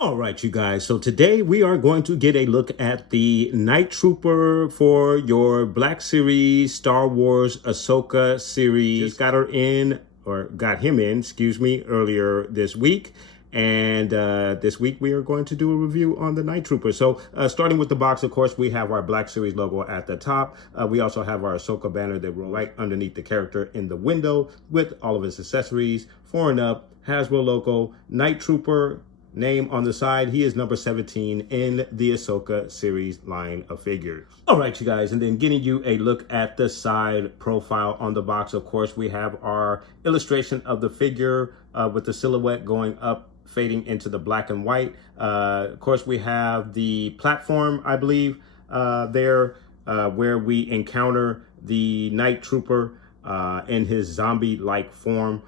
All right, you guys. So today we are going to get a look at the Night Trooper for your Black Series Star Wars Ahsoka series. Just got her in, or got him in, excuse me, earlier this week. And this week we are going to do a review on the Night Trooper. So starting with the box, of course, we have our Black Series logo at the top. We also have our Ahsoka banner that will right underneath the character in the window with all of his accessories. Far and up, Hasbro logo, Night Trooper, name on the side. He is number 17 in the Ahsoka series line of figures. All right, you guys, and then getting you a look at the side profile on the box. Of course, we have our illustration of the figure with the silhouette going up, fading into the black and white. Of course, we have the platform, I believe, there where we encounter the Night Trooper in his zombie-like form,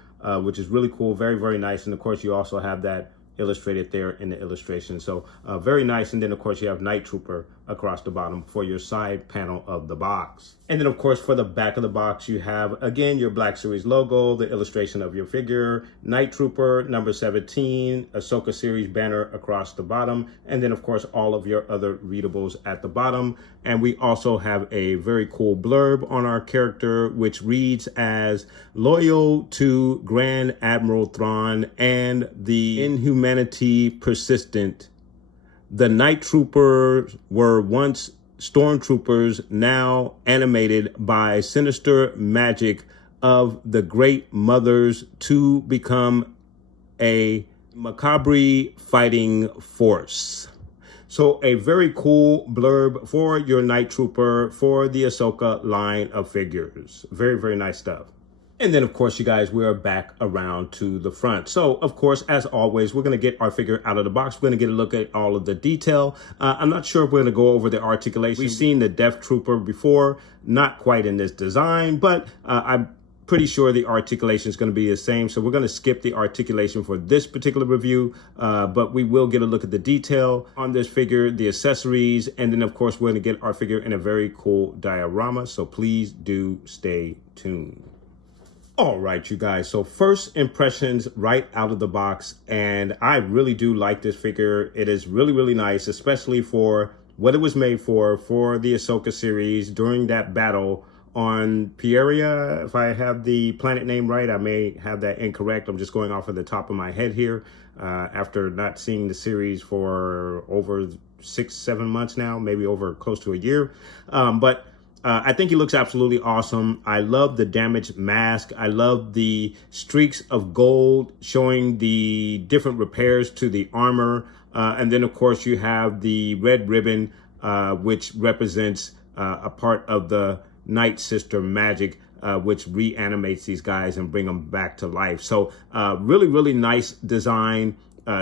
which is really cool, very, very nice. And of course, you also have that illustrated there in the illustration. So very nice. And then of course you have Night Trooper across the bottom for your side panel of the box. And then of course for the back of the box, you have again your Black Series logo, the illustration of your figure, Night Trooper number 17, Ahsoka series banner across the bottom, and then of course all of your other readables at the bottom. And we also have a very cool blurb on our character, which reads as loyal to Grand Admiral Thrawn and the inhumanity persistent. The Night Troopers were once stormtroopers, now animated by sinister magic of the Great Mothers to become a macabre fighting force. So a very cool blurb for your Night Trooper for the Ahsoka line of figures. Very, very nice stuff. And then, of course, you guys, we're back around to the front. So, of course, as always, we're going to get our figure out of the box. We're going to get a look at all of the detail. I'm not sure if we're going to go over the articulation. We've seen the Death Trooper before, not quite in this design, but I'm pretty sure the articulation is going to be the same. So we're going to skip the articulation for this particular review, but we will get a look at the detail on this figure, the accessories, and then, of course, we're going to get our figure in a very cool diorama. So please do stay tuned. All right, you guys. So first impressions right out of the box. And I really do like this figure. It is really, really nice, especially for what it was made for the Ahsoka series during that battle on Pieria. If I have the planet name right, I may have that incorrect. I'm just going off of the top of my head here after not seeing the series for over 6-7 months now, maybe over close to a year. But I think he looks absolutely awesome. I love the damaged mask. I love the streaks of gold showing the different repairs to the armor. And then, of course, you have the red ribbon, which represents a part of the Night Sister magic, which reanimates these guys and bring them back to life. So really, really nice design.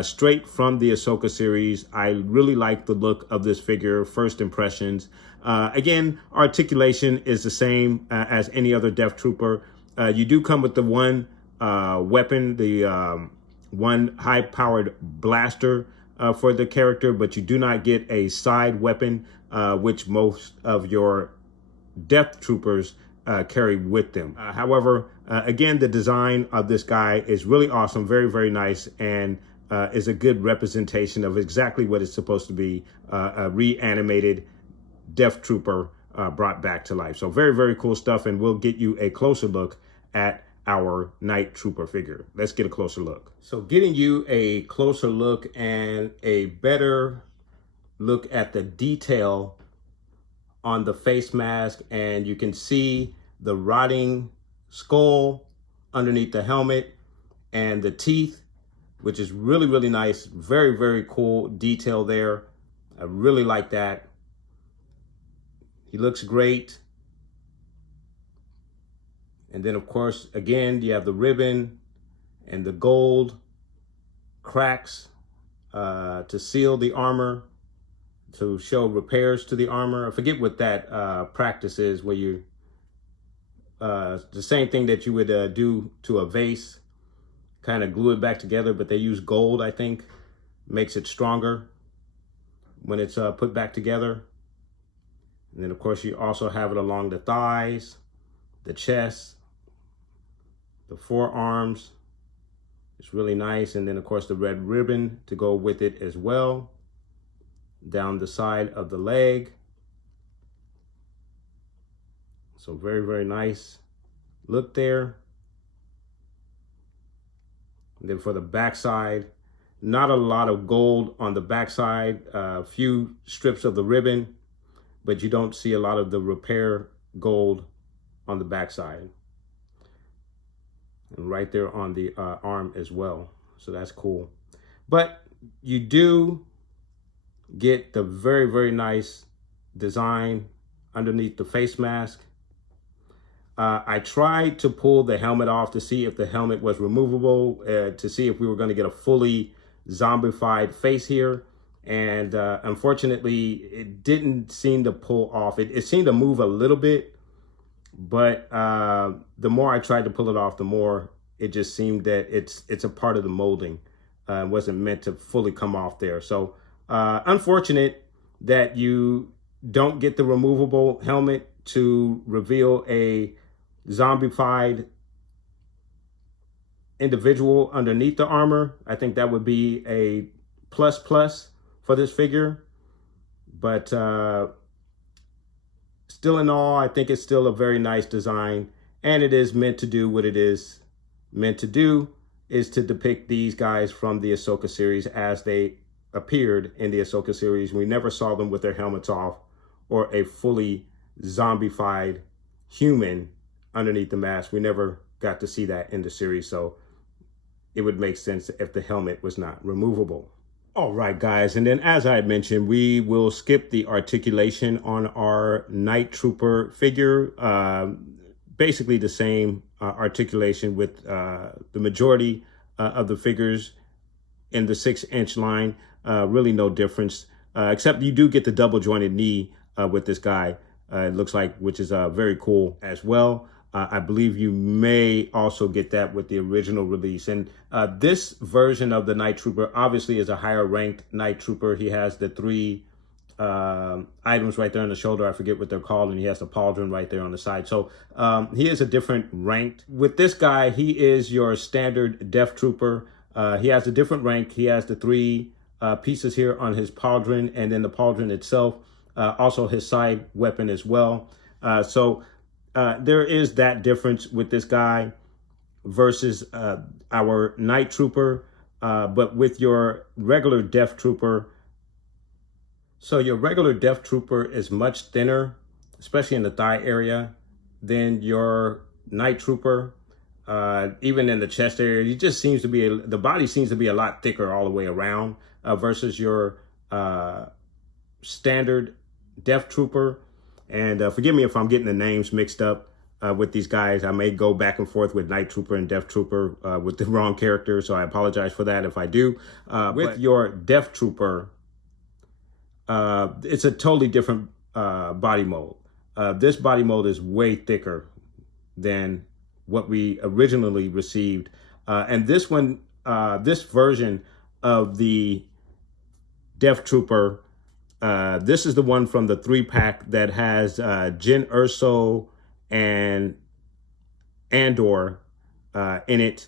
Straight from the Ahsoka series. I really like the look of this figure, first impressions. Again, articulation is the same as any other Death Trooper. You do come with the one weapon, the one high-powered blaster for the character, but you do not get a side weapon, which most of your Death Troopers carry with them. However, again, the design of this guy is really awesome, very, very nice, and is a good representation of exactly what it's supposed to be, a reanimated Death Trooper brought back to life. So very, very cool stuff, and we'll get you a closer look at our Night Trooper figure. Let's get a closer look. So getting you a closer look and a better look at the detail on the face mask, and you can see the rotting skull underneath the helmet and the teeth, which is really, really nice. Very, very cool detail there. I really like that. He looks great. And then, of course, again, you have the ribbon and the gold cracks to seal the armor. to show repairs to the armor. I forget what that practice is, where you the same thing that you would do to a vase, kind of glue it back together, but they use gold, I think, makes it stronger when it's put back together. And then of course you also have it along the thighs, the chest, the forearms. It's really nice. And then of course the red ribbon to go with it as well, down the side of the leg. So very, very nice look there. And then for the backside, not a lot of gold on the backside, a few strips of the ribbon, but you don't see a lot of the repair gold on the backside. And right there on the arm as well. So that's cool. But you do get the very, very nice design underneath the face mask. I tried to pull the helmet off to see if the helmet was removable, to see if we were going to get a fully zombified face here. And unfortunately, it didn't seem to pull off. It seemed to move a little bit, but the more I tried to pull it off, the more it just seemed that it's a part of the molding. It wasn't meant to fully come off there. So unfortunate that you don't get the removable helmet to reveal a zombified individual underneath the armor. I think that would be a plus for this figure. But still in all, I think it's still a very nice design, and it is meant to do what it is meant to do, is to depict these guys from the Ahsoka series as they appeared in the Ahsoka series. We never saw them with their helmets off or a fully zombified human underneath the mask. We never got to see that in the series, so it would make sense if the helmet was not removable. All right, guys, and then as I had mentioned, we will skip the articulation on our Night Trooper figure. Basically the same articulation with the majority of the figures in the 6-inch line. Really no difference, except you do get the double jointed knee with this guy, it looks like, which is very cool as well. I believe you may also get that with the original release. And this version of the Night Trooper obviously is a higher ranked Night Trooper. He has the 3 items right there on the shoulder. I forget what they're called. And he has the pauldron right there on the side. So he is a different ranked. With this guy, he is your standard Death Trooper. He has a different rank. He has the 3 pieces here on his pauldron, and then the pauldron itself, also his side weapon as well. So there is that difference with this guy versus our Night Trooper. But with your regular Death Trooper, so your regular Death Trooper is much thinner, especially in the thigh area, than your Night Trooper. Even in the chest area, he just seems to be, the body seems to be a lot thicker all the way around versus your standard Death Trooper. And forgive me if I'm getting the names mixed up with these guys. I may go back and forth with Night Trooper and Death Trooper with the wrong character, so I apologize for that if I do. With your Death Trooper, it's a totally different body mold. This body mold is way thicker than what we originally received. And this one, this version of the Death Trooper, this is the one from the 3-pack that has Jyn Erso and Andor in it.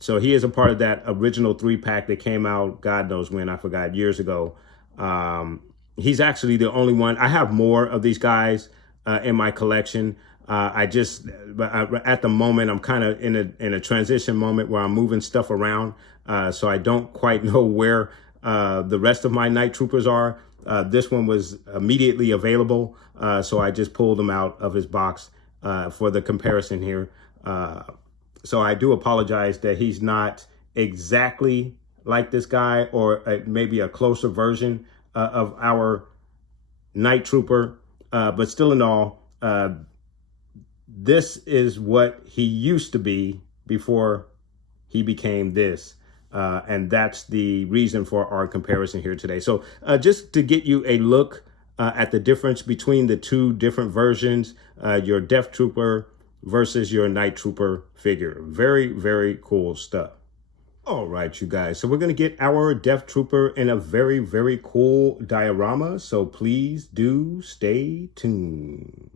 So he is a part of that original 3-pack that came out, God knows when, I forgot, years ago. He's actually the only one. I have more of these guys in my collection. At the moment, I'm kind of in a transition moment where I'm moving stuff around. So I don't quite know where the rest of my Night Troopers are. This one was immediately available, so I just pulled them out of his box for the comparison here. So I do apologize that he's not exactly like this guy, or maybe a closer version of our Night Trooper. But still in all, this is what he used to be before he became this. And that's the reason for our comparison here today. So just to get you a look at the difference between the two different versions, your Death Trooper versus your Night Trooper figure. Very, very cool stuff. All right, you guys. So we're going to get our Death Trooper in a very, very cool diorama. So please do stay tuned.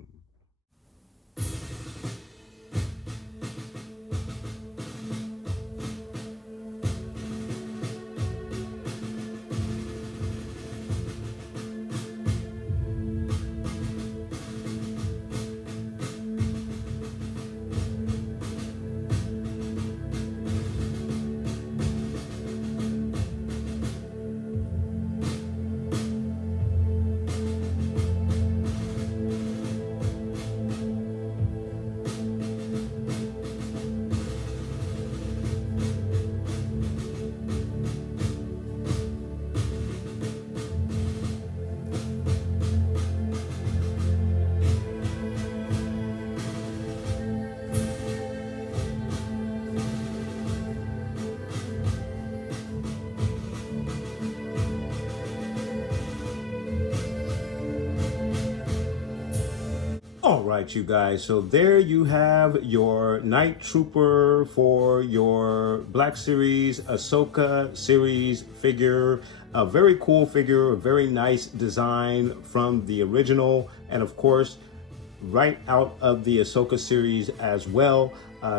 All right, you guys, so there you have your Night Trooper for your Black Series Ahsoka series figure. A very cool figure, a very nice design from the original, and of course, right out of the Ahsoka series as well.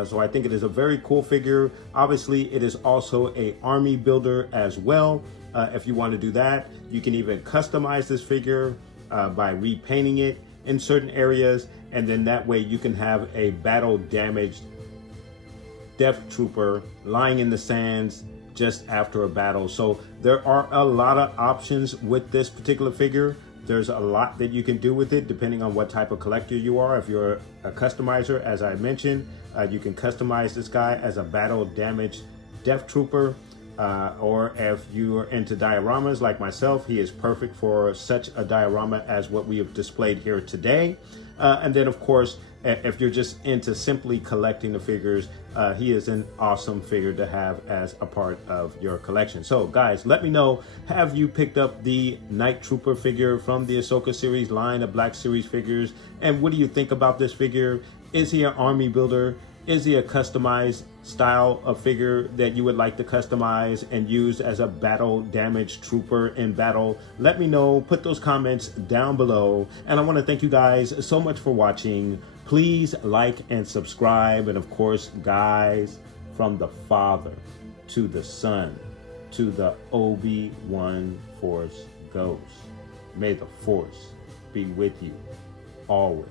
So I think it is a very cool figure. Obviously, it is also a army builder as well. If you want to do that, you can even customize this figure by repainting it in certain areas, and then that way you can have a battle damaged Death Trooper lying in the sands just after a battle. So there are a lot of options with this particular figure. There's a lot that you can do with it depending on what type of collector you are. If you're a customizer, as I mentioned, you can customize this guy as a battle damaged Death Trooper. Or if you're into dioramas like myself, he is perfect for such a diorama as what we have displayed here today. And then, of course, if you're just into simply collecting the figures, he is an awesome figure to have as a part of your collection. So, guys, let me know, have you picked up the Night Trooper figure from the Ahsoka series line of Black Series figures? And what do you think about this figure? Is he an army builder? Is he a customized style of figure that you would like to customize and use as a battle damaged trooper in battle? Let me know. Put those comments down below. And I want to thank you guys so much for watching. Please like and subscribe. And of course, guys, from the Father to the Son to the Obi-Wan Force Ghost, may the Force be with you always.